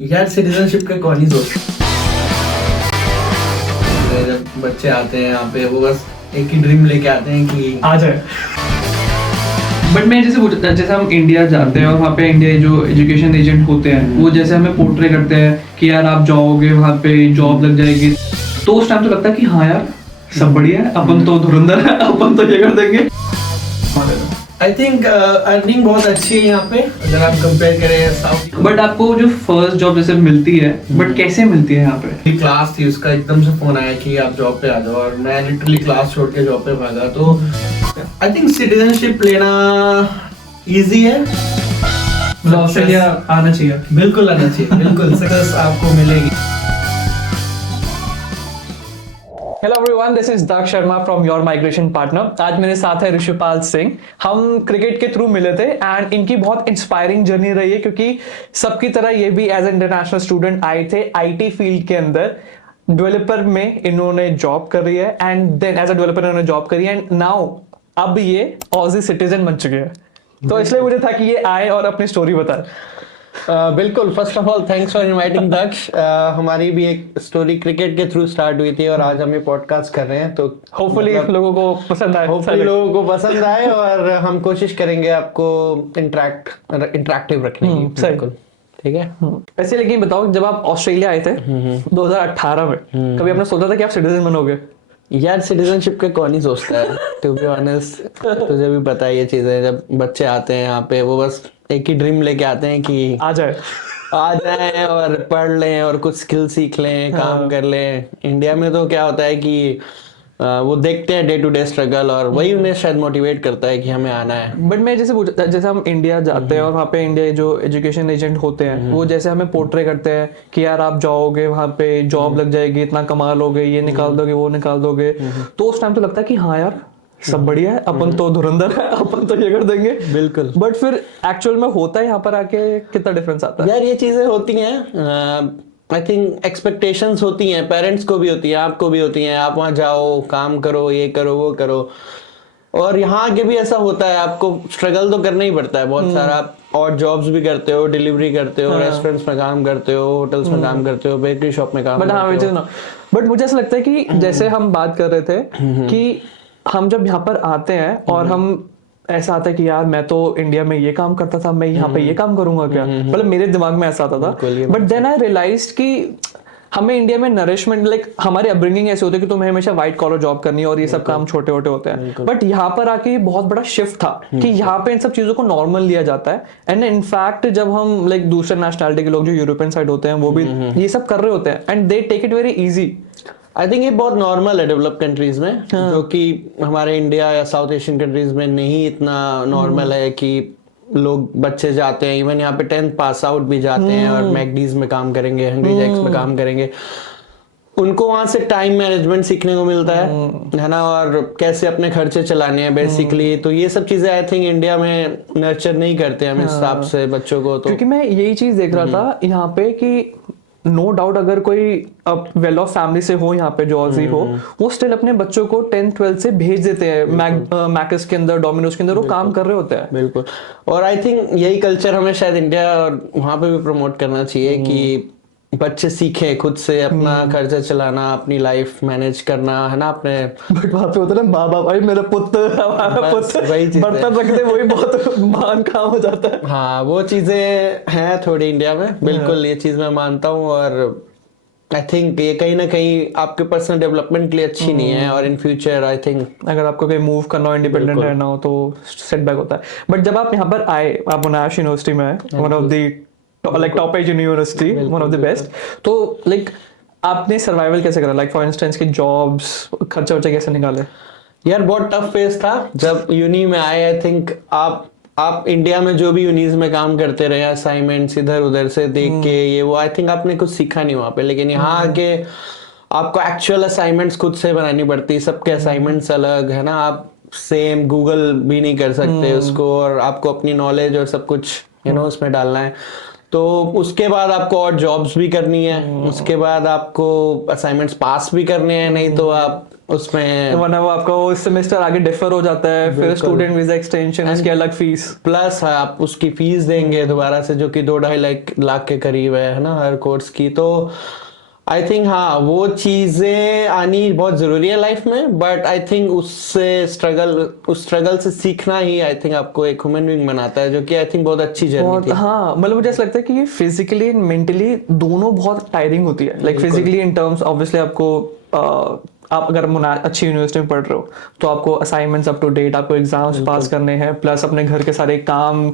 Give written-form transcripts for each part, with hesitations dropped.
यार सिटीजनशिप का कौन ही सोचता है। जब बच्चे आते हैं यहाँ पे वो बस एक ही ड्रीम लेके आते हैं कि आ जाए। बट मैं जैसे हम इंडिया जाते हैं और वहाँ पे इंडिया जो एजुकेशन एजेंट होते हैं वो जैसे हमें पोर्ट्रे करते हैं कि यार आप जाओगे वहाँ पे जॉब लग जाएगी, तो उस टाइम तो लगता है कि हाँ यार सब बढ़िया है, अपन तो धुरंधर है, अपन तो ये कर देंगे। आई थिंक अर्निंग बहुत अच्छी है यहाँ पे अगर आप कंपेयर करें साउथ। बट आपको जो फर्स्ट जॉब जैसे मिलती है, बट कैसे मिलती है यहाँ पे? क्लास थी उसका एकदम से फोन आया कि आप जॉब पे आ जाओ और मैं लिटरली क्लास छोड़ के जॉब पे भागा। तो आई थिंक सिटीजनशिप लेना इजी है, ऑस्ट्रेलिया आना चाहिए। बिल्कुल आना चाहिए, बिल्कुल सक्सेस आपको मिलेगी। Hello everyone, this is Daksh Sharma from your migration partner. आज मेरे साथ है ऋषिपाल सिंह। हम क्रिकेट के थ्रू मिले थे एंड इनकी बहुत इंस्पायरिंग जर्नी रही है क्योंकि सबकी तरह ये भी एज इंटरनेशनल स्टूडेंट आए थे आईटी फील्ड के अंदर। डेवलपर में इन्होंने जॉब करी है and then as a developer इन्होंने जॉब करी है एंड नाउ अब ये ऑजी सिटीजन बन चुके हैं। तो इसलिए मुझे था कि ये आए और अपनी स्टोरी बताए। बिल्कुल। First of all thanks for inviting Daksh. हमारी भी एक स्टोरी क्रिकेट के थ्रू स्टार्ट हुई थी और आज हम ये पॉडकास्ट कर रहे हैं, तो होपफुली लोगों को पसंद आए। होपफुली लोगों को पसंद आए और हम कोशिश करेंगे आपको इंटरेक्टिव रखने की। सही। बिल्कुल ठीक है। वैसे लेकिन बताओ, जब आप ऑस्ट्रेलिया आए थे 2018 में, कभी आपने सोचा था कि आप सिटीजन बनोगे? यार सिटीजनशिप के कौन ही सोचता है, टू बी ऑनेस्ट। तुझे भी पता है ये चीजें, जब बच्चे आते हैं यहाँ पे वो बस एक ही ड्रीम लेके आते हैं कि आ जाए। आ जाएं और पढ़ लें और कुछ स्किल सीख लें, काम कर लें। इंडिया में तो क्या होता है कि वो देखते हैं डे टू डे स्ट्रगल और वही उन्हें शायद मोटिवेट करता है कि हमें आना है। बट मैं जैसे हम इंडिया जाते हैं और वहाँ पे इंडिया जो एजुकेशन एजेंट होते हैं वो जैसे हमें पोर्ट्रे करते हैं कि यार आप जाओगे वहाँ पे जॉब लग जाएगी, इतना कमा लोगे, ये निकाल दोगे, वो निकाल दोगे, तो उस टाइम तो लगता है कि हाँ यार सब बढ़िया है, अपन तो धुरंधर है, अपन तो ये कर देंगे। बिल्कुल। बट फिर एक्चुअल में होता है यहाँ पर आके कितना डिफरेंस आता है? यार ये चीजें होती हैं, आई थिंक एक्सपेक्टेशंस होती हैं, पेरेंट्स को भी होती हैं, आपको भी होती हैं। आप वहाँ जाओ, काम करो, ये करो, वो करो। और यहाँ आगे भी ऐसा होता है, आपको स्ट्रगल तो करना ही पड़ता है बहुत सारा। आप और जॉब्स भी करते हो, डिलीवरी करते हो, रेस्टोरेंट्स में काम करते हो, होटल्स में काम करते हो, बेकरी शॉप में काम करते हो। बट मुझे ऐसा लगता है कि जैसे हम बात कर रहे थे कि हम जब यहाँ पर आते हैं और हम ऐसा आता है कि यार मैं तो इंडिया में ये काम करता था, मैं यहाँ पे ये काम करूंगा क्या, मतलब मेरे दिमाग में ऐसा आता था। बट देन आई रियलाइज्ड कि हमें इंडिया में नरिशमेंट, लाइक हमारे अपब्रिंगिंग ऐसे होते हैं कि तुम्हें हमेशा व्हाइट कॉलर जॉब करनी है और ये सब काम छोटे छोटे होते हैं। बट यहाँ पर आके बहुत बड़ा शिफ्ट था कि यहाँ पे इन सब चीजों को नॉर्मल लिया जाता है। एंड इनफैक्ट जब हम लाइक दूसरे नेशनलिटी के लोग जो यूरोपियन साइड होते हैं वो भी ये सब कर रहे होते हैं and they take it very easy. I think ये बहुत नॉर्मल है डेवलप कंट्रीज में, जो कि हमारे इंडिया या साउथ एशियन कंट्रीज में नहीं इतना नॉर्मल है कि लोग बच्चे जाते हैं, इवन यहाँ पे 10th पास आउट भी जाते हैं और मैकडीज में काम करेंगे, हंग्री जैक्स में काम करेंगे। उनको वहां से टाइम मैनेजमेंट सीखने को मिलता है ना, और कैसे अपने खर्चे चलाने हैं बेसिकली। तो ये सब चीजें आई थिंक इंडिया में नर्चर नहीं करते हम इस हिसाब से बच्चों को। तो क्योंकि मैं यही चीज देख रहा था यहाँ पे कि नो डाउट अगर कोई वेल ऑफ फैमिली से हो यहाँ पे जो ऑजी हो, वो स्टिल अपने बच्चों को 10th 12th से भेज देते हैं मैकस के अंदर, डोमिनोज के अंदर, वो काम कर रहे होते हैं। बिल्कुल। और आई थिंक यही कल्चर हमें शायद इंडिया और वहां पे भी प्रमोट करना चाहिए कि बच्चे सीखें खुद से अपना खर्चा चलाना, अपनी लाइफ मैनेज करना, है ना। अपने बट वहां पे होता है ना, बाबा भाई मेरा पुत्र, हमारा पुत्र बर्तन रख दे, वही बहुत महान काम हो जाता है। हाँ वो चीजें हैं थोड़ी इंडिया में, बिल्कुल ये चीज मैं मानता हूँ। और आई थिंक ये कहीं ना कहीं आपके पर्सनल डेवलपमेंट के लिए अच्छी नहीं है, और इन फ्यूचर आई थिंक अगर आपको कहीं मूव करना हो, इंडिपेंडेंट रहना हो, तो सेटबैक होता है। बट जब आप यहाँ पर आए, आप मोनाश यूनिवर्सिटी में, one of the like top edge university, one of the best, तो लाइक आपने सर्वाइवल कैसे करा? लाइक फॉर इंस्टेंस की जॉब्स, खर्चा वर्चा कैसे निकाले? यार बहुत टफ फेज था जब यूनी में आए। आई थिंक आप इंडिया में जो भी यूनीज में काम करते रहे, असाइनमेंट्स इधर उधर से देख के ये वो, आई थिंक आपने कुछ सीखा नहीं वहां पे। लेकिन यहाँ आके आपको एक्चुअल असाइनमेंट्स खुद से बनानी पड़ती, सबके असाइनमेंट्स अलग, है ना। आप सेम गूगल भी नहीं कर सकते उसको, और आपको अपनी नॉलेज और सब कुछ उसमें डालना है। तो उसके बाद आपको और जॉब्स भी करनी है, उसके बाद आपको असाइनमेंट्स पास भी करने हैं, नहीं तो आप उसमें, वरना वो आपका वो सेमेस्टर आगे डिफर हो जाता है, फिर स्टूडेंट वीजा एक्सटेंशन, उसकी अलग फीस, प्लस आप उसकी फीस देंगे दोबारा से जो कि 2-2.5 लाख के करीब है ना हर कोर्स की। तो आई थिंक हाँ वो चीजें आनी बहुत जरूरी है लाइफ में, बट आई थिंक उस स्ट्रगल से सीखना ही आई थिंक आपको एक ह्यूमन बीइंग बनाता है, जो कि आई थिंक बहुत अच्छी जर्नी थी। हाँ मतलब मुझे ऐसा लगता है कि ये फिजिकली एंड मेंटली दोनों बहुत टायरिंग होती है। Like physically in terms obviously आपको आप अगर अच्छी यूनिवर्सिटी में पढ़ रहे हो तो आपको असाइनमेंट्स अप टू डेट, आपको एग्जाम्स पास करने हैं, प्लस अपने घर के सारे काम,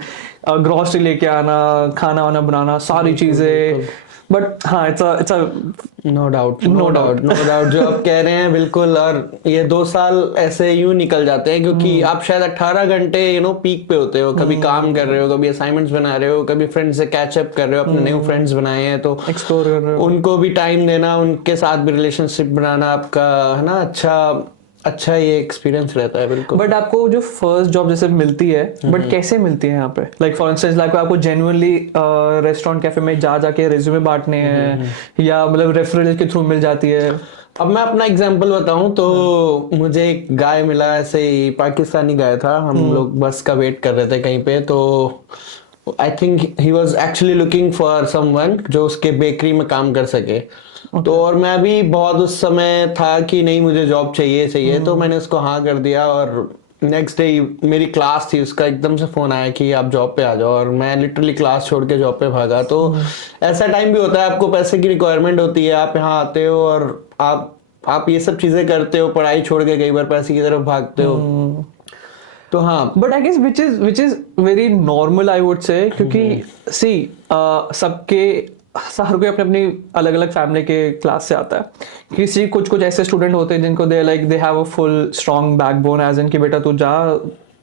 ग्रोसरी लेके आना, खाना वाना बनाना, सारी चीजें। बट हाँ इट्स अ नो डाउट जो आप कह रहे हैं बिल्कुल। और ये 2 साल ऐसे यूं निकल जाते हैं क्योंकि आप शायद 18 घंटे पीक पे होते हो, कभी काम कर रहे हो, कभी असाइनमेंट्स बना रहे हो, कभी फ्रेंड्स से कैच अप कर रहे हो, अपने न्यू फ्रेंड्स बनाए हैं तो एक्सप्लोर कर रहे हो, उनको भी टाइम देना, उनके साथ भी रिलेशनशिप बनाना आपका है ना अच्छा ये एक्सपीरियंस रहता है बिल्कुल। बट आपको जो फर्स्ट जॉब जैसे मिलती है, बट कैसे मिलती है यहाँ पे? लाइक फॉर इंस्टेंस लाइक आपको जेन्युइनली रेस्टोरेंट कैफे में जाके रिज्यूमे बांटने हैं या मतलब रेफरल के थ्रू मिल जाती है? अब मैं अपना एग्जांपल बताऊं तो मुझे एक गाय मिला, ऐसे ही पाकिस्तानी गाय था, हम लोग बस का वेट कर रहे थे कहीं पे, तो I think he was actually looking for someone जो उसके बेकरी में काम कर सके। तो और मैं भी बहुत उस समय था कि नहीं मुझे जॉब चाहिए, तो मैंने उसको हाँ कर दिया। और नेक्स्ट डे मेरी क्लास थी, उसका एकदम से फोन आया कि आप जॉब पे आ जाओ, और मैं लिटरली क्लास छोड़ के जॉब पे भागा। तो ऐसा टाइम भी होता है, आपको पैसे की रिक्वायरमेंट होती है, आप यहाँ आते हो और आप ये सब चीजें करते हो, पढ़ाई छोड़ के कई बार पैसे की तरफ भागते हो। तो हाँ, but I guess which is very normal I would say, क्योंकि सी सबके हर कोई अपने अपनी अलग अलग फैमिली के क्लास से आता है। किसी कुछ ऐसे स्टूडेंट होते हैं जिनको they have a full strong backbone, as in कि बेटा तू जा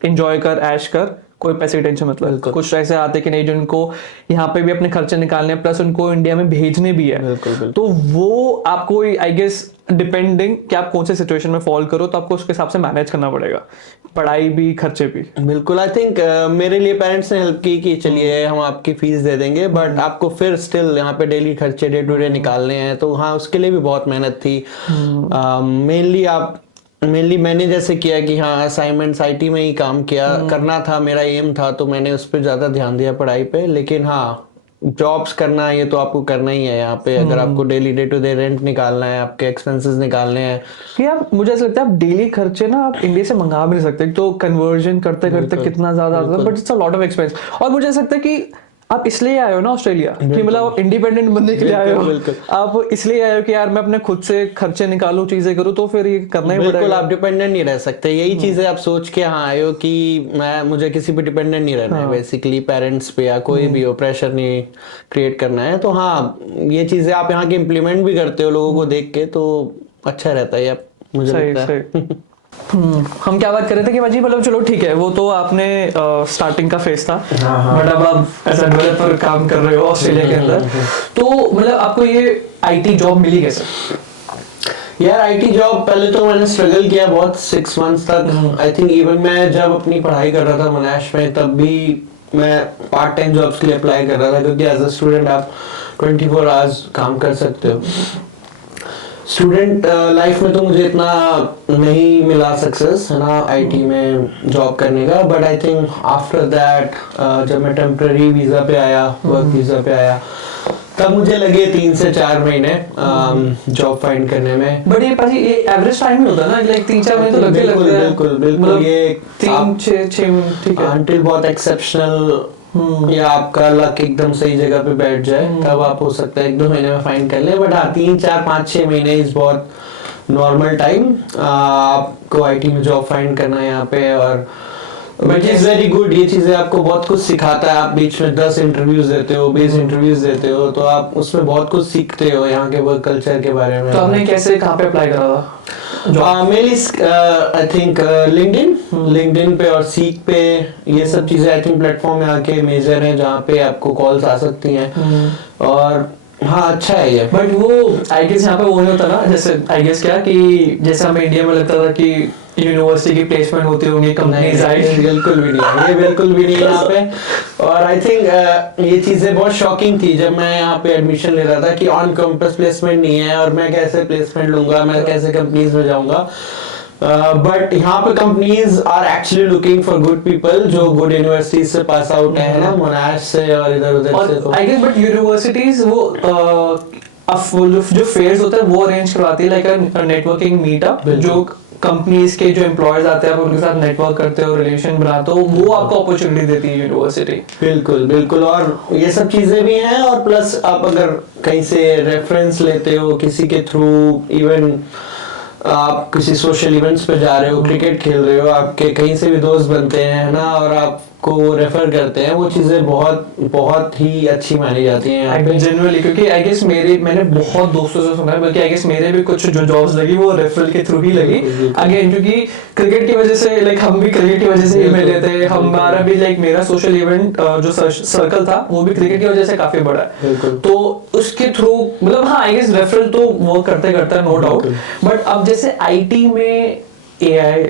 एंजॉय कर, ऐश कर, कोई पैसे की टेंशन मतलब। कुछ ऐसे आते कि नहीं जिनको यहाँ पे भी अपने खर्चे निकालने प्लस उनको इंडिया में भेजने भी है। बिल्कुल। तो वो आपको आई गेस डिपेंडिंग कि आप कौन से सिचुएशन में फॉल करो तो आपको उसके हिसाब से मैनेज करना पड़ेगा, पढ़ाई भी खर्चे भी। बिल्कुल। आई थिंक मेरे लिए पेरेंट्स ने हेल्प की कि चलिए हम आपकी फीस दे देंगे, बट आपको फिर स्टिल यहाँ पे डेली खर्चे डे टू डे निकालने हैं। तो हाँ, उसके लिए भी बहुत मेहनत थी। मेनली मैंने जैसे किया कि हाँ असाइनमेंट्स आईटी में ही काम किया, करना था, मेरा एम था, तो मैंने उस पर ज्यादा ध्यान दिया पढ़ाई पे। लेकिन हाँ जॉब्स करना ये तो आपको करना ही है यहाँ पे, अगर आपको daily day to day rent निकालना है, आपके एक्सपेंसेस निकालने हैं। यार मुझे ऐसा लगता है आप डेली खर्चे ना आप इंडिया से मंगा भी नहीं सकते, तो कन्वर्जन करते करते कितना ज्यादा आता है, but it's a lot of expense. और मुझे ऐसा लगता है कि आप इसलिए आए हो ना ऑस्ट्रेलिया कि मतलब आप इंडिपेंडेंट बनने के लिए आए हो, आप इसलिए आए हो कि यार मैं अपने खुद से खर्चे निकालूं, चीजें करूं, तो फिर ये करना ही पड़ेगा। बिल्कुल, आप डिपेंडेंट नहीं रह सकते। यही चीजें आप सोच के यहाँ आए हो कि मुझे किसी पे डिपेंडेंट नहीं रहना है, बेसिकली पेरेंट्स पे या कोई भी हो, प्रेशर नहीं क्रिएट करना है। तो हाँ ये चीजें आप यहाँ के इम्प्लीमेंट भी करते हो लोगों को देख के, तो अच्छा रहता है मुझे लगता है। हम क्या बात कर रहे थे कि भाजी मतलब चलो ठीक है, वो तो आपने स्टार्टिंग का फेज था, बट अब आप एज अ डेवलपर काम कर रहे हो ऑस्ट्रेलिया के अंदर, तो मतलब आपको ये आईटी जॉब मिली कैसे? यार आईटी जॉब पहले तो मैंने स्ट्रगल किया बहुत 6 मंथ्स तक। आई थिंक इवन मैं जब अपनी पढ़ाई कर रहा था मोनाश में, तब भी मैं पार्ट टाइम जॉब्स के लिए अप्लाई कर रहा था, क्योंकि एज अ स्टूडेंट आप 24 आवर्स काम कर सकते हो। स्टूडेंट लाइफ में तो मुझे इतना नहीं मिला सक्सेस है ना आईटी में जॉब करने का, but I think after that जब मैं टेम्पररी वीजा पे आया, वर्क वीजा पे आया, तब मुझे लगे 3 से 4 महीने जॉब फाइंड करने में। बट ये पाजी ये एवरेज टाइम ही होता है ना, लाइक 3-4 महीने तो लगते हैं। बिल्कुल ये 3-6 महीने ठीक है, अंटिल बहुत एक्सेप्शनल या आपका लक एकदम सही जगह पे बैठ जाए, तब आप हो सकता है 1-2 महीने में फाइंड कर ले। बट हाँ 3-4-5-6 महीने इज बहुत नॉर्मल टाइम आपको आईटी में जॉब फाइंड करना है यहाँ पे। और विच इज वेरी गुड, ये चीजें आपको बहुत कुछ सिखाता है। आप बीच में 10 इंटरव्यूज देते हो, 20 इंटरव्यूज देते हो, तो आप उसमें बहुत कुछ सीखते हो यहाँ के वर्क कल्चर के बारे में। तो आपने कैसे कहाँ पे अप्लाई करा था? मेनली आई थिंक लिंक्डइन पे और सीक पे, ये सब चीजें आई थिंक प्लेटफॉर्म यहाँ के मेजर हैं जहाँ पे आपको कॉल्स आ सकती हैं। और हाँ अच्छा है ये। बट वो आई गेस यहाँ पे वो नहीं होता ना, जैसे आई गेस क्या कि जैसे हमें इंडिया में लगता था कि यूनिवर्सिटी की प्लेसमेंट होती होंगी, कंपनीज आई, बिल्कुल भी नहीं है, ये बिल्कुल भी नहीं है यहाँ पे। और आई थिंक ये चीजें बहुत शॉकिंग थी जब मैं यहाँ पे एडमिशन ले रहा था कि ऑन कैंपस प्लेसमेंट नहीं है और मैं कैसे प्लेसमेंट लूंगा, मैं कैसे कंपनीज में जाऊंगा। बट यहाँ पे companies are actually looking for good people जो गुड यूनिवर्सिटी से पास आउट है ना, मोनाश से और इधर उधर से। तो आई गेस बट यूनिवर्सिटीज वो वो जो फेयर्स होते हैं वो अरेंज करवाती है, लाइक नेटवर्किंग मीटअप, जो कंपनीज के जो एम्प्लॉयज आते हैं आप उनके साथ नेटवर्क करते हो, रिलेशन बनाते हो, वो आपको अपॉर्चुनिटी देती है यूनिवर्सिटी। बिल्कुल बिल्कुल, और ये सब चीजें भी हैं। और प्लस आप अगर कहीं से रेफरेंस लेते हो किसी के थ्रू, इवन आप किसी सोशल इवेंट्स पे जा रहे हो, क्रिकेट खेल रहे हो, आपके कहीं से भी दोस्त बनते हैं ना और आपको रेफर करते हैं, वो चीजें बहुत बहुत ही अच्छी मानी जाती हैं यहाँ पे जनरली। क्योंकि आई गेस मैंने बहुत दोस्तों से सुना है, बल्कि आई गेस मेरे भी कुछ जो जॉब्स लगी वो रेफरल के थ्रू ही लगी अगेन, क्योंकि क्रिकेट की वजह से, लाइक हम भी क्रिकेट की वजह से ही मिले थे, हमारा भी लाइक मेरा सोशल इवेंट जो सर्कल था वो भी क्रिकेट की वजह से काफी बड़ा है, तो उसके थ्रू मतलब हाँ आई गेस रेफरल तो वो करते करते नो डाउट। बट अब जैसे आईटी में एआई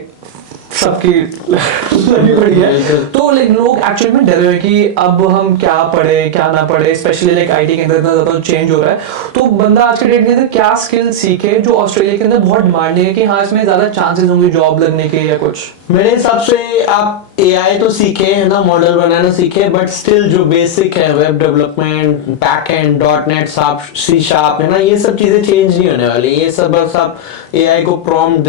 सबकी लगी पड़ी है, तो लाइक लोग एक्चुअली में डरे हुए कि अब हम क्या पढ़े क्या ना पढ़े, स्पेशली लाइक आईटी के अंदर इतना ज्यादा चेंज हो रहा है, तो बंदा आज के डेट के अंदर क्या स्किल सीखे जो ऑस्ट्रेलिया के अंदर बहुत डिमांडिंग है कि हाँ इसमें ज्यादा चांसेस होंगे जॉब लगने के या कुछ। मेरे हिसाब से आप एआई तो सीखे है ना, मॉडल बनाना सीखे, बट स्टिल जो बेसिक है web development, backend, dotnet, C sharp है ना, ये सब चीजें चेंज नहीं होने वाली। ये सब बस आप एआई को प्रॉम्प्ट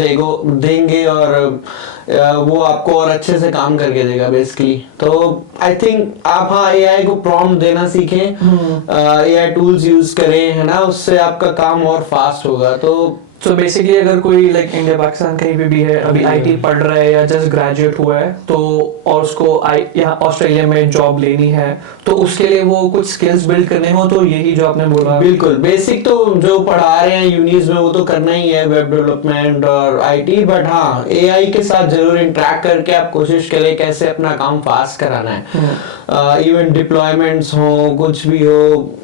देंगे और वो आपको और अच्छे से काम करके देगा बेसिकली। तो आई थिंक आप हाँ एआई को प्रॉम्प्ट देना सीखें, एआई टूल्स यूज करें है ना, उससे आपका काम और फास्ट होगा। तो बेसिकली अगर कोई लाइक इंडिया पाकिस्तान कहीं पे भी है, अभी आईटी पढ़ रहा है या जस्ट ग्रेजुएट हुआ है, तो और उसको यहाँ ऑस्ट्रेलिया में जॉब लेनी है, तो उसके लिए वो कुछ स्किल्स बिल्ड करने हो, तो यही जो आपने बोला बिल्कुल बेसिक तो जो पढ़ा रहे हैं यूनिज में वो तो करना ही है, वेब डेवलपमेंट और आईटी। बट हाँ एआई के साथ जरूर इंटरेक्ट करके आप कोशिश करें कैसे अपना काम फास्ट कराना है। इवन डिप्लॉयमेंट्स हो, कुछ भी हो,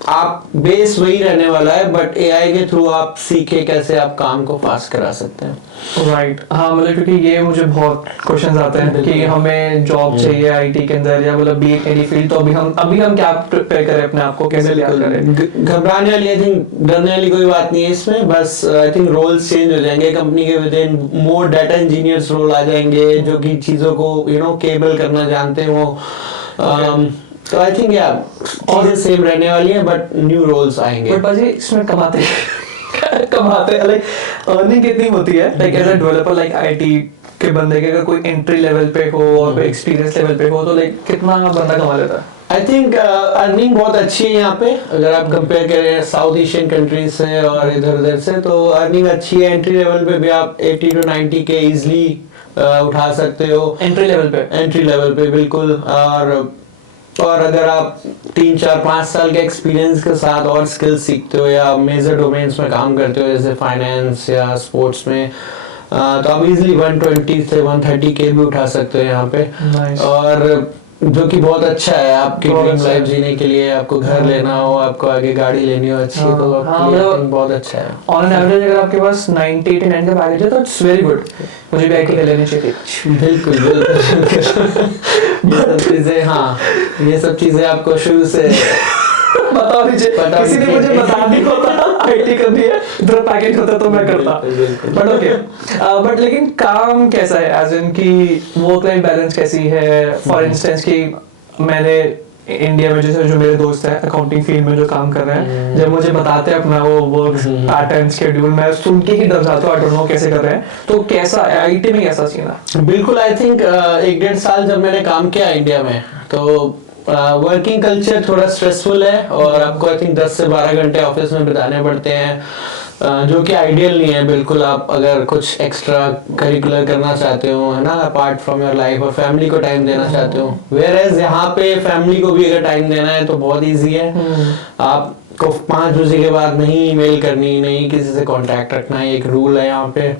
आप बेस वही रहने वाला है, बट एआई के थ्रू आप सीखे कैसे आप काम को फास्ट करा सकते हैं। राइट हाँ, मतलब क्योंकि ये मुझे बहुत क्वेश्चंस आते हैं कि हमें जॉब चाहिए आईटी के अंदर या मतलब बी एनी फील्ड, तो अभी हम क्या प्रिपेयर करें अपने आप को, कैसे तैयार करें। घबराने वाली आई थिंक डरने वाली कोई बात नहीं है इसमें, बस आई थिंक रोल्स चेंज हो जाएंगे कंपनी के, within more data engineers role आ जाएंगे जो कि चीजों को केबल करना जानते हैं वो। तो आई थिंक यार चीजें सेम रहने वाली हैं, बट न्यू रोल्स आएंगे। बट बाजी इसमें कमाते लाइक अर्निंग कितनी होती है, like as a developer, like IT के बंदे के अगर कोई एंट्री लेवल पे हो और एक्सपीरियंस लेवल पे हो, तो लाइक कितना बंदा कमा लेता है? आई थिंक अर्निंग बहुत अच्छी है यहाँ पे, अगर आप कंपेयर करें साउथ एशियन कंट्रीज से और इधर उधर से, तो अर्निंग अच्छी है। एंट्री लेवल पे भी आप 80 to 90 के इजिली उठा सकते हो एंट्री लेवल पे बिल्कुल। और अगर आप 3, 4, 5 साल के एक्सपीरियंस के साथ और स्किल्स सीखते हो या मेजर डोमेन्स में काम करते हो जैसे फाइनेंस या स्पोर्ट्स में, तो आप इजिली 120 से 130 के भी उठा सकते हो यहाँ पे। और जो कि बहुत अच्छा है आपकी ड्रीम लाइफ जीने के लिए, आपको घर लेना हो, आपको आगे गाड़ी लेनी हो अच्छी, तो बहुत अच्छा है। ऑन एवरेज अगर आपके पास 90-89 का पैकेज है तो इट्स वेरी गुड, मुझे भी आईटी का लेना चाहिए। बिल्कुल ये सब चीजें, हाँ ये सब चीजें आपको शुरू से बता दीजिए, किसी ने मुझे बता दी होता आईटी करनी है, इधर पैकेज होता तो मैं करता। बट ओके, बट लेकिन काम कैसा है, एज इन की वर्क लाइफ बैलेंस कैसी है? फॉर इंस्टेंस कि मैंने इंडिया में जैसे जो मेरे दोस्त हैं अकाउंटिंग फील्ड में जो काम कर रहे हैं, जब मुझे बताते हैं अपना वो वर्क पैटर्न शेड्यूल, मैं सुन के ही डर जाता हूँ, आई डोंट नो कैसे कर रहे हैं। तो कैसा आईटी में कैसा सीन है? बिल्कुल, आई थिंक 1-1.5 साल जब मैंने काम किया इंडिया में, तो वर्किंग कल्चर थोड़ा स्ट्रेसफुल है और आपको आई थिंक 10 से 12 घंटे ऑफिस में बिताने पड़ते हैं, जो कि आइडियल नहीं है बिल्कुल। आप अगर कुछ एक्स्ट्रा करिकुलर करना चाहते हो है ना, अपार्ट फ्रॉम योर लाइफ, और फैमिली को टाइम देना चाहते हो, वेयर एज यहाँ पे फैमिली को भी अगर टाइम देना है तो बहुत ईजी है। आपको 5 बजे के बाद नहीं ईमेल करनी, नहीं किसी से कांटेक्ट रखना है, एक रूल है यहाँ पे।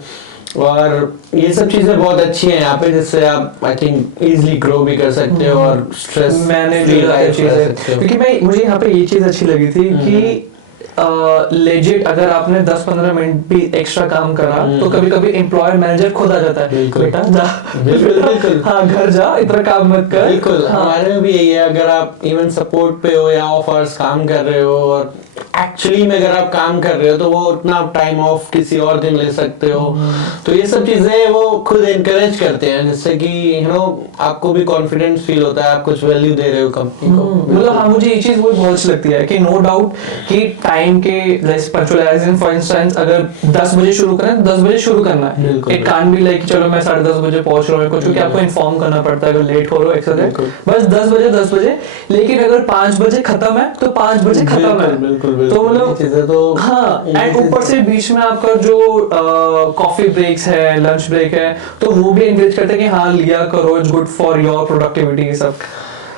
और ये सब चीजें बहुत अच्छी हैं यहाँ पे, जिससे आप आई थिंक इजीली ग्रो भी कर सकते हो और स्ट्रेस मैनेज चीजें, क्योंकि मुझे यहाँ पे ये चीज अच्छी लगी थी कि लेजिट अगर आपने 10-15 मिनट भी एक्स्ट्रा काम करा तो कभी कभी एम्प्लॉयर मैनेजर खुद आ जाता है, बेटा जा, बिल्कुल हाँ घर जा, इतना काम मत कर। बिल्कुल, हमारे में भी यही है, अगर आप इवन सपोर्ट पे हो या ऑफ आवर्स काम कर रहे हो और एक्चुअली में अगर आप काम कर रहे हो तो वो उतना टाइम ऑफ किसी और दिन ले सकते हो। तो ये सब चीजें वो खुद एनकरेज करते हैं, जिससे कि यू नो आपको भी कॉन्फिडेंस फील होता है, आप कुछ वैल्यू दे रहे हो कंपनी को। मतलब हाँ, मुझे ये चीज बहुत अच्छी लगती है कि नो डाउट कि टाइम के पंक्चुअलाइजेशन, फॉर इंस्टेंस अगर 10 बजे शुरू करें तो 10 बजे शुरू करना है। इट कांट बी लाइक चलो मैं 10:30 बजे पहुंच रहा हूँ कुछ, क्योंकि आपको इन्फॉर्म करना पड़ता है अगर लेट हो रहे हो एक्सरसाइज, बस 10 बजे। लेकिन अगर 5 बजे खत्म है तो 5 बजे खत्म है। बिल्कुल तो मतलब चीजें तो हाँ, एंड ऊपर से बीच में आपका जो कॉफी ब्रेक्स है, लंच ब्रेक है, तो वो भी एनकरेज करते हैं कि हाँ लिया करो, it's good for your productivity. सब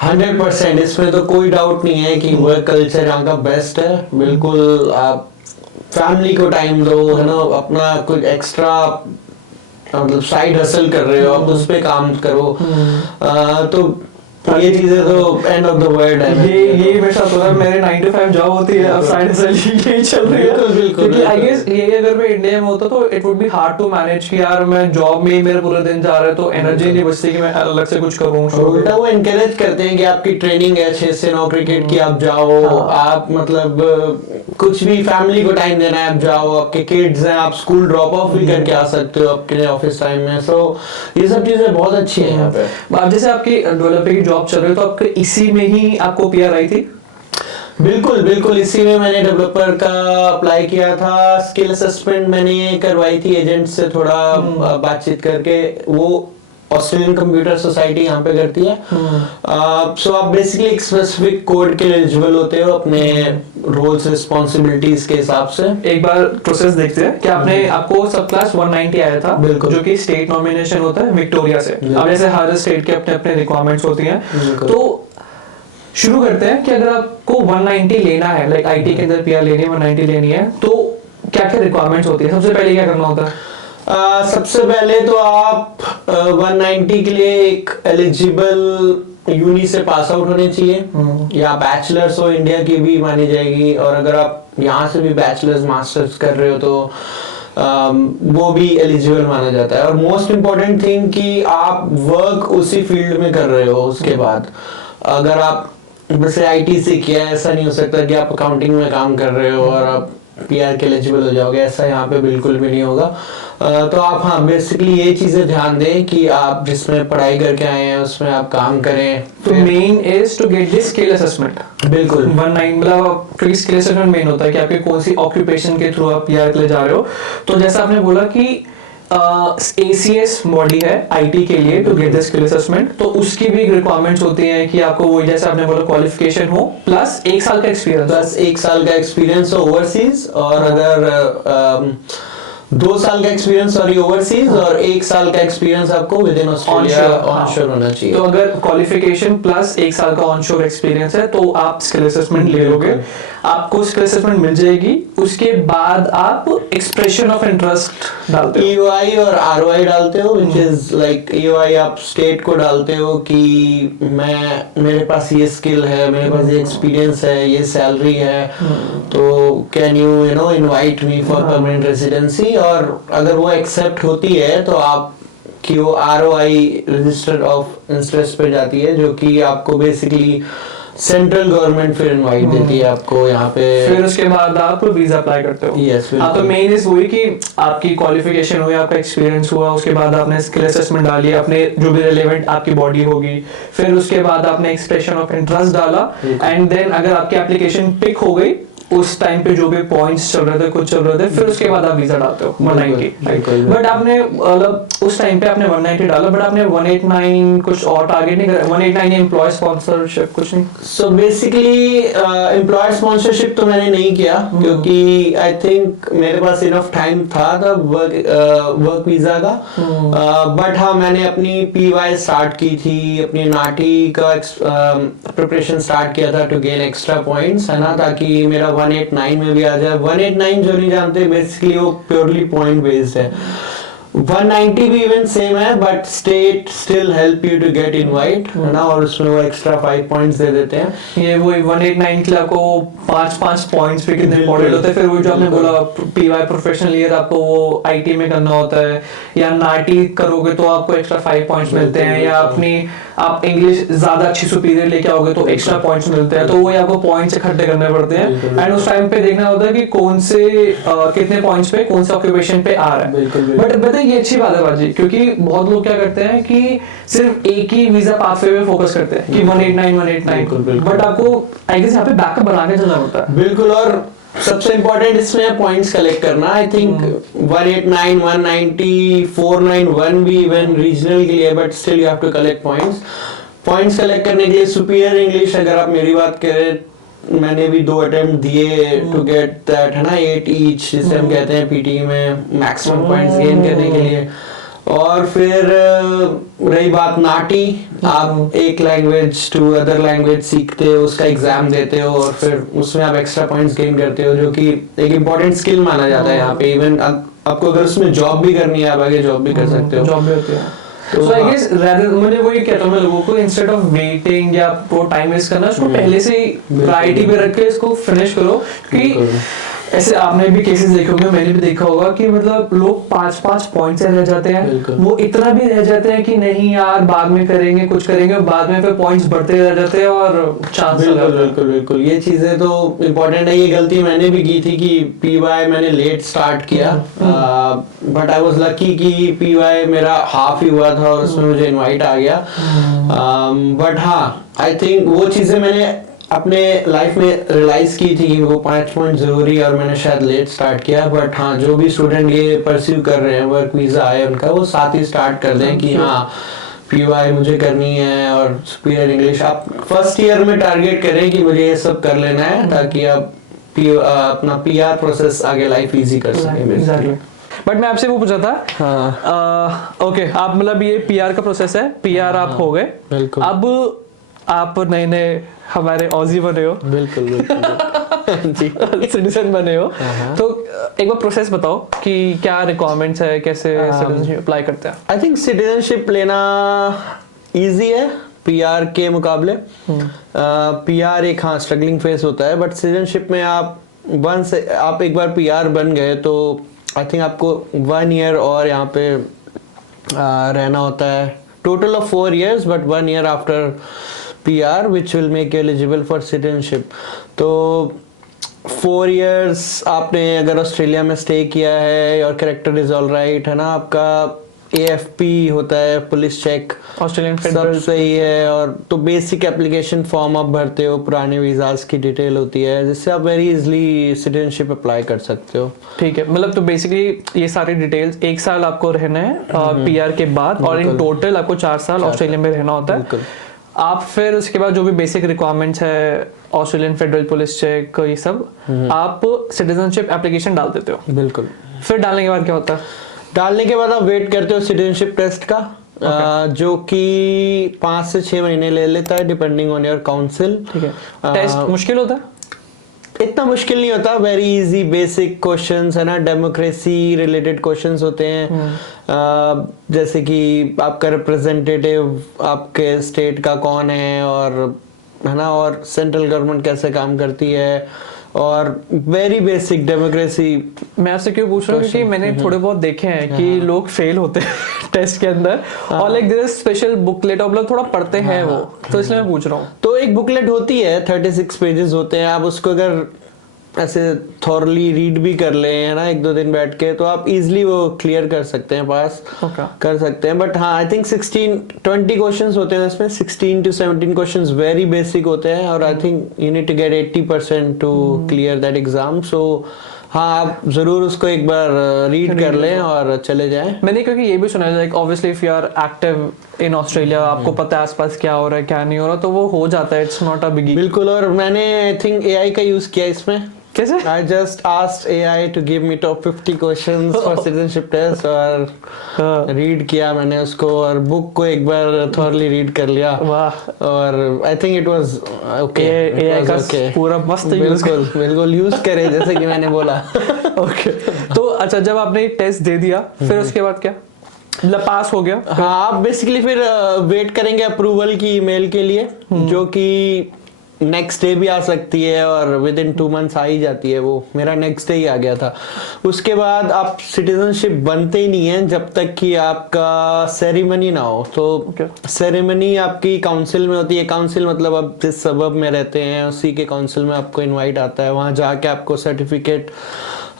100% इसमें तो कोई डाउट नहीं है कि वर्क कल्चर यहाँ का बेस्ट है। बिल्कुल, आप फैमिली को टाइम दो, है ना, अपना कुछ एक्स्ट्रा मतलब साइड हसल कर रहे हो आप, उस पे काम करो। तो ये चीजें तो एंड ऑफ द वर्ल्ड है। ये मेरे साथ हो रहा है, मेरे 9 to 5 जॉब होती है, अब साइड हसल यही चल रही है। क्योंकि आई गेस ये अगर मैं इंडिया में होता तो it would be hard to manage कि यार मैं जॉब में ही मेरा पूरा दिन जा रहा है, तो एनर्जी नहीं बचती कि मैं अलग से कुछ करूं। उल्टा वो एनकरेज करते हैं कि आपकी ट्रेनिंग है 6 से 9 क्रिकेट की, आप जाओ। आप मतलब कुछ भी फैमिली को टाइम देना है, आप जाओ। आपके किड्स हैं, आप स्कूल ड्रॉप ऑफ भी करके आ सकते हो अपने ऑफिस टाइम में। सो ये सब चीजें बहुत अच्छी हैं यहाँ पे। अब जैसे आपकी डेवलपर की जॉब चल रही है, तो आपके इसी में ही आपको पीआर आई थी? बिल्कुल इसी में मैंने डेवलपर का अप्लाई किया था। स्किल असेसमेंट मैंने करवाई थी एजेंट से थोड़ा बातचीत करके। वो ऑस्ट्रेलियन कंप्यूटर सोसाइटी यहाँ पे करती है। सो आप बेसिकली एक स्पेसिफिक कोड के एलिजिबल होते हो अपने रोल्स रिस्पॉन्सिबिलिटीज के हिसाब से। एक बार प्रोसेस देखते हैं कि आपको सब क्लास 190 आया था, जो कि स्टेट नॉमिनेशन होता है विक्टोरिया से। अब जैसे हर स्टेट के अपने अपने रिक्वायरमेंट्स होती हैं, तो शुरू करते हैं कि अगर आपको 190 लेना है, लाइक आईटी के अंदर पीआर लेनी है, 190 लेनी है, तो क्या क्या रिक्वायरमेंट्स होती है? सबसे पहले क्या करना होता है? सबसे पहले तो आप 190 के लिए एक एलिजिबल यूनी से पास आउट होने चाहिए, या बैचलर्स हो इंडिया की भी मानी जाएगी। और अगर आप यहाँ से भी बैचलर्स मास्टर्स कर रहे हो तो वो भी एलिजिबल माना जाता है। और मोस्ट इम्पोर्टेंट थिंग कि आप वर्क उसी फील्ड में कर रहे हो। उसके बाद अगर आप वैसे आईटी से किया, ऐसा नहीं हो सकता कि आप अकाउंटिंग में काम कर रहे हो और आप पीआर के एलिजिबल हो जाओगे, ऐसा यहाँ पे बिल्कुल भी नहीं होगा। तो आप हाँ बेसिकली ये चीजें ध्यान दें कि आप जिसमें पढ़ाई करके आए हैं उसमें आप काम करें। तो main is to get this skill assessment. बिल्कुल 19 मतलब प्री स्किल असेसमेंट मेन होता है कि आपके कौन सी ऑक्यूपेशन के थ्रू आप पीआर के लिए जा रहे हो। तो जैसा आपने बोला कि ACS बॉडी है आईटी के लिए to get the skill assessment, तो उसकी भी रिक्वायरमेंट्स होती हैं कि आपको वो जैसे आपने बोला क्वालिफिकेशन हो प्लस 1 साल का एक्सपीरियंस, प्लस 1 साल का एक्सपीरियंस हो ओवरसीज, और अगर 2 साल का एक्सपीरियंस ओवरसीज और 1 साल का एक्सपीरियंस आपको विद इन ऑस्ट्रेलिया ऑनशोर होना चाहिए। तो अगर क्वालिफिकेशन प्लस 1 साल का ऑनशोर एक्सपीरियंस है तो आप स्किल असेसमेंट ले लोगे, आपको स्किल असेसमेंट मिल जाएगी। उसके बाद आप एक्सप्रेशन ऑफ इंटरेस्ट डालते हो, EOI और ROI डालते हो, व्हिच इज लाइक EOI आप स्टेट को डालते हो कि मेरे पास ये स्किल है, मेरे पास ये एक्सपीरियंस है, ये सैलरी है, तो can you know invite me for permanent residency. और अगर वो एक्सेप्ट होती है तो आप कि वो ROI रजिस्टर ऑफ इंटरेस्ट पे जाती है, जो कि आपको बेसिकली सेंट्रल गवर्नमेंट फिर इनवाइट देती है आपको यहाँ पे। फिर उसके बाद आप वीजा अप्लाई करते हो। यस, हाँ, तो मेन इज वही कि आपकी क्वालिफिकेशन हुई, आपका एक्सपीरियंस हुआ, उसके बाद आपने स्किल असेसमेंट डाली, आपने जो भी रिलेवेंट आपकी बॉडी होगी, फिर उसके बाद आपने एक्सप्रेशन ऑफ इंटरेस्ट डाला, एंड देन अगर आपकी एप्लीकेशन पिक हो गई उस टाइम पे जो भी पॉइंट्स चल रहे थे, कुछ चल रहे थे, फिर उसके बाद आप वीजा डालते हो 190। बट आपने मतलब उस टाइम पे आपने 190 डाला, बट आपने 189 कुछ और टारगेट नहीं करा? 189 एम्प्लॉय स्पॉन्सरशिप कुछ नहीं? सो बेसिकली एम्प्लॉयर स्पॉन्सरशिप तो मैंने नहीं किया, क्योंकि आई थिंक मेरे पास इनफ टाइम था तब वर्क वीजा का। बट हाँ, मैंने अपनी PY स्टार्ट की थी, अपनी नाटी का प्रिपरेशन स्टार्ट किया था टू गेन एक्स्ट्रा पॉइंट्स, है ना, ताकि मेरा 189 में भी आ जाए। 189 जो नहीं जानते बेसिकली वो प्योरली पॉइंट बेस्ड है। 190 भी इवन सेम है, but state still help you to get invite, है ना, और उसमें वो एक्स्ट्रा 5 पॉइंट्स दे देते हैं। ये वो 189 के लिए आपको 5 पॉइंट्स पे कितने इंपॉर्टेंट होते हैं। फिर वो जो आपने बोला पीवाई प्रोफेशनल ईयर आपको वो आईटी में करना होता है, या नाटी करोगे तो आपको एक्स्ट्रा 5 पॉइंट्स मिलते हैं, या अपनी आप इंग्लिश ज्यादा अच्छी सुपीरियर लेके आओगे तो एक्स्ट्रा पॉइंट्स मिलते हैं। तो वो आपको पॉइंट्स इकट्ठे करने पड़ते हैं, एंड उस टाइम पे देखना होता है कि कौन से कितने पॉइंट्स पे कौन से ऑक्यूपेशन पे आ रहा है। बट पता है ये अच्छी बात है बाजी, क्योंकि बहुत लोग क्या करते हैं कि सिर्फ एक ही वीजा पाथवे पे फोकस करते हैं कि 189 बट आपको आई गेस यहाँ पे बैकअप बना के चलना होता है। बिल्कुल, और सबसे इम्पोर्टेंट इसमें है पॉइंट्स कलेक्ट करना। आई थिंक 189, 190, 491 भी इवन रीजनल के लिए, but still you have to collect points collect करने के लिए सुपीरियर इंग्लिश, अगर आप मेरी बात करें, मैंने भी 2 अटेम्प्ट दिए टू गेट दैट, है ना, 8 ईच जिसे हम कहते हैं पीटी में मैक्सिमम पॉइंट्स गेन करने के लिए। और फिर रही बात नाटी, आप एक लैंग्वेज टू अदर लैंग्वेज सीखते हो, उसका एग्जाम देते हो, और फिर उसमें आप एक्स्ट्रा पॉइंट्स गेन करते हो, जो कि एक इम्पोर्टेंट स्किल माना जाता है यहाँ पे। इवन आपको अगर उसमें जॉब भी करनी है, आप आगे जॉब भी कर सकते हो, जॉब भी होती है। So I guess rather मुझे वही कहता हूँ मैं लोगों को, इंस्टेड ऑफ वेटिंग या वो टाइम वेस्ट करना, उसको पहले से ही प्रायोरिटी पे रख के इसको फिनिश करो। कि ऐसे आपने भी केसेस देखे होंगे, मैंने भी देखा होगा कि मतलब लोग 5 पॉइंट से रह जाते हैं, वो इतना भी रह जाते हैं कि नहीं यार बाद में करेंगे, कुछ करेंगे, और बाद में फिर पॉइंट्स बढ़ते रह जाते हैं और चांस। बिल्कुल ये चीजें तो इम्पोर्टेंट है। ये गलती मैंने भी की थी कि पीवाई मैंने लेट स्टार्ट किया, बट आई वाज लकी कि पीवाई मेरा हाफ ही हुआ था और उसमें मुझे इनवाइट आ गया। बट हाँ, आई थिंक वो चीजें मैंने अपने लाइफ में रियलाइज की थी कि वो 5 पॉइंट जरूरी है, और मैंने शायद लेट स्टार्ट किया। बट हाँ, जो भी स्टूडेंट ये परस्यू कर रहे हैं, वर्क वीजा है उनका, वो साथ ही स्टार्ट कर दें कि हाँ पीवाई मुझे करनी है, और सुपीरियर इंग्लिश आप फर्स्ट ईयर में टारगेट करें कि मुझे ये सब कर लेना है, ताकि आप अपना पीआर प्रोसेस आगे लाइफ इजी कर सकें। बट मैं आपसे वो पूछा था, ओके आप मतलब ये पीआर का प्रोसेस है, पीआर आप हो गए, बिल्कुल, अब आप नए हमारे ऑजी बने हो, बिल्कुल जी सिटीजन बने हो, तो एक बार प्रोसेस बताओ कि क्या रिक्वायरमेंट्स है, कैसे सिटीजनशिप अप्लाई करते हैं। आई थिंक सिटीजनशिप लेना इजी है पीआर के मुकाबले। पीआर एक हाँ स्ट्रगलिंग फेस होता है, बट सिटीजनशिप में आप एक बार पीआर बन गए तो आई थिंक आपको 1 ईयर और यहाँ पे रहना होता है, total of 4 years, but 1 year after PR, which will make you eligible for citizenship. तो 4 years आपने अगर ऑस्ट्रेलिया में स्टे किया है, your character is all right, है ना, आपका AFP होता है, पुलिस चेक, ऑस्ट्रेलियन सब सही है, और तो बेसिक एप्लीकेशन फॉर्म आप भरते हो, पुराने वीजास की डिटेल होती है, जिससे आप वेरी इजीली सिटीजनशिप अप्लाई कर सकते हो। ठीक है, मतलब तो बेसिकली ये सारी डिटेल्स 1 साल आपको रहना है पीआर के बाद, और इन टोटल आपको 4 साल ऑस्ट्रेलिया में रहना होता है। आप फिर उसके बाद जो भी बेसिक रिक्वायरमेंट्स है, ऑस्ट्रेलियन फेडरल पुलिस चेक, ये सब आप सिटीजनशिप एप्लीकेशन डाल देते हो। बिल्कुल। फिर डालने के बाद क्या होता है? डालने के बाद आप वेट करते हो सिटीजनशिप टेस्ट का, जो कि 5 से 6 महीने ले लेता है डिपेंडिंग ऑन योर काउंसिल। ठीक है। टेस्ट मुश्किल होता है? इतना मुश्किल नहीं होता, वेरी इजी बेसिक क्वेश्चंस है ना, डेमोक्रेसी रिलेटेड क्वेश्चंस होते हैं, जैसे कि आपका रिप्रेजेंटेटिव आपके स्टेट का कौन है, और है ना, और सेंट्रल गवर्नमेंट कैसे काम करती है, और वेरी बेसिक डेमोक्रेसी। मैं आपसे क्यों पूछ रहा हूँ क्योंकि मैंने थोड़े बहुत देखे हैं कि लोग फेल होते हैं टेस्ट के अंदर, और like there is special booklet, और लोग थोड़ा पढ़ते हैं वो, तो इसलिए मैं पूछ रहा हूँ। तो एक बुकलेट होती है, 36 पेजेस होते हैं, आप उसको अगर ऐसे थॉरली रीड भी कर ले, है ना, 1-2 दिन बैठ के, तो आप इजीली वो क्लियर कर सकते हैं, पास कर सकते हैं। बट हाँ, आई थिंक 20 क्वेश्चंस होते हैं इसमें, 16 to 17 क्वेश्चंस वेरी बेसिक होते हैं, और I think you need to get 80% to clear that exam. So हाँ, आप जरूर उसको एक बार रीड कर लें और चले जाएं। मैंने क्योंकि ये भी सुना है, like obviously if you are active in Australia, आपको पता है आसपास क्या हो रहा है क्या नहीं हो रहा, तो वो हो जाता है, इट्स नॉट अ बिगी। बिल्कुल, और मैंने आई थिंक AI का यूज किया इसमें। कैसे? I just asked AI to give me top 50 questions for citizenship test, और रीड किया मैंने उसको, और बुक को एक बार thoroughly रीड कर लिया। वाह। और I think it was okay. AI का पूरा मस्त यूज बिल्कुल यूज करे जैसे कि मैंने बोला। ओके, तो अच्छा, जब आपने टेस्ट दे दिया फिर उसके बाद क्या, मतलब पास हो गया? हाँ, आप बेसिकली फिर वेट करेंगे अप्रूवल की ईमेल के लिए, जो कि नेक्स्ट डे भी आ सकती है और विद इन 2 मंथ्स आ ही जाती है। वो मेरा नेक्स्ट डे ही आ गया था। उसके बाद आप सिटीजनशिप बनते ही नहीं है जब तक कि आपका सेरेमनी ना हो। तो सेरेमनी आपकी काउंसिल में होती है। काउंसिल मतलब आप जिस सबब में रहते हैं उसी के काउंसिल में आपको इनवाइट आता है, वहां जाके आपको सर्टिफिकेट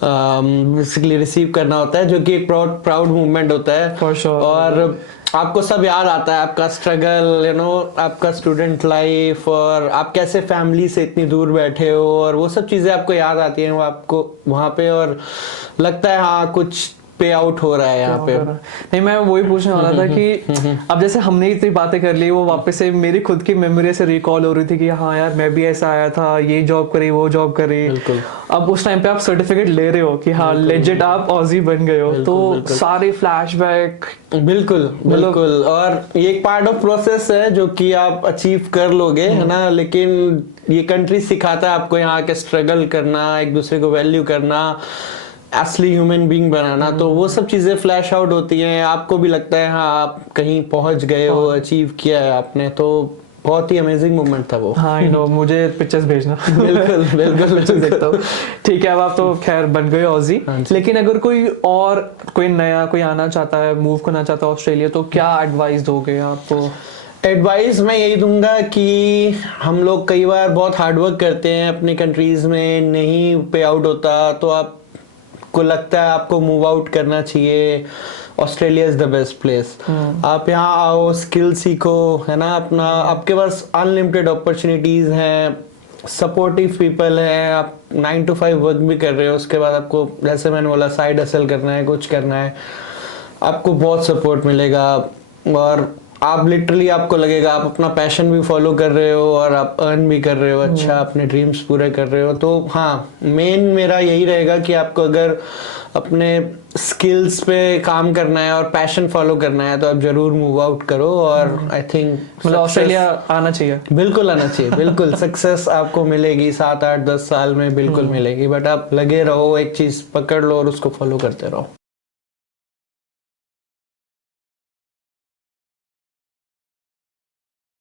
बेसिकली रिसीव करना होता है, जो कि एक प्राउड मूवमेंट होता है। For sure. और आपको सब याद आता है, आपका स्ट्रगल, आपका स्टूडेंट लाइफ, और आप कैसे फैमिली से इतनी दूर बैठे हो, और वो सब चीजें आपको याद आती हैं वो आपको वहां पे, और लगता है हाँ कुछ पे आउट हो रहा है यहाँ पे। नहीं, मैं वही पूछने वाला था कि अब जैसे हमने इतनी बातें कर ली, वो वापस से मेरी खुद की मेमोरी से रिकॉल हो रही थी कि हाँ यार मैं भी ऐसा आया था, ये जॉब करी वो जॉब करी। अब उस टाइम पे आप सर्टिफिकेट ले रहे हो कि हाँ लेजिट आप ऑजी बन गए हो, तो सारे फ्लैशबैक। बिल्कुल, और ये एक पार्ट ऑफ प्रोसेस है जो कि आप अचीव कर लोगे, है ना। लेकिन ये कंट्री सिखाता है आपको यहाँ के स्ट्रगल करना, एक दूसरे को वैल्यू करना, असली ह्यूमन बीइंग बनाना। तो वो सब चीजें फ्लैश आउट होती हैं, आपको भी लगता है हाँ आप कहीं पहुंच गए हो, अचीव किया है आपने। तो बहुत ही अमेजिंग मोमेंट था वो। हाँ, मुझे पिक्चर्स भेजना। बिल्कुल देखता हूँ। ठीक है, अब आप तो खैर बन गए ऑजी, लेकिन अगर कोई नया कोई आना चाहता है, मूव करना चाहता है ऑस्ट्रेलिया, तो क्या एडवाइस दोगे आपको? एडवाइस मैं यही दूंगा कि हम लोग कई बार बहुत हार्डवर्क करते हैं अपनी कंट्रीज में, नहीं पे आउट होता, तो आपको लगता है आपको मूव आउट करना चाहिए। Australia is the best place. आप यहाँ आओ, स्किल सीखो, है ना। अपना आपके पास अनलिमिटेड अपॉर्चुनिटीज हैं, सपोर्टिव पीपल है, आप 9 to 5 वर्क भी कर रहे हो, उसके बाद आपको जैसे मैंने बोला साइड हसल करना है, कुछ करना है, आपको बहुत सपोर्ट मिलेगा। और आप लिटरली आपको लगेगा आप अपना पैशन भी फॉलो कर रहे हो और आप अर्न भी कर रहे हो, अच्छा अपने ड्रीम्स पूरे कर रहे हो। तो हाँ, मेन मेरा यही रहेगा कि आपको अगर अपने स्किल्स पे काम करना है और पैशन फॉलो करना है तो आप जरूर मूव आउट करो। और आई थिंक मतलब ऑस्ट्रेलिया आना चाहिए। बिल्कुल आना चाहिए, बिल्कुल। सक्सेस आपको मिलेगी 7, 8, 10 साल में, बिल्कुल मिलेगी। बट आप लगे रहो, एक चीज पकड़ लो और उसको फॉलो करते रहो।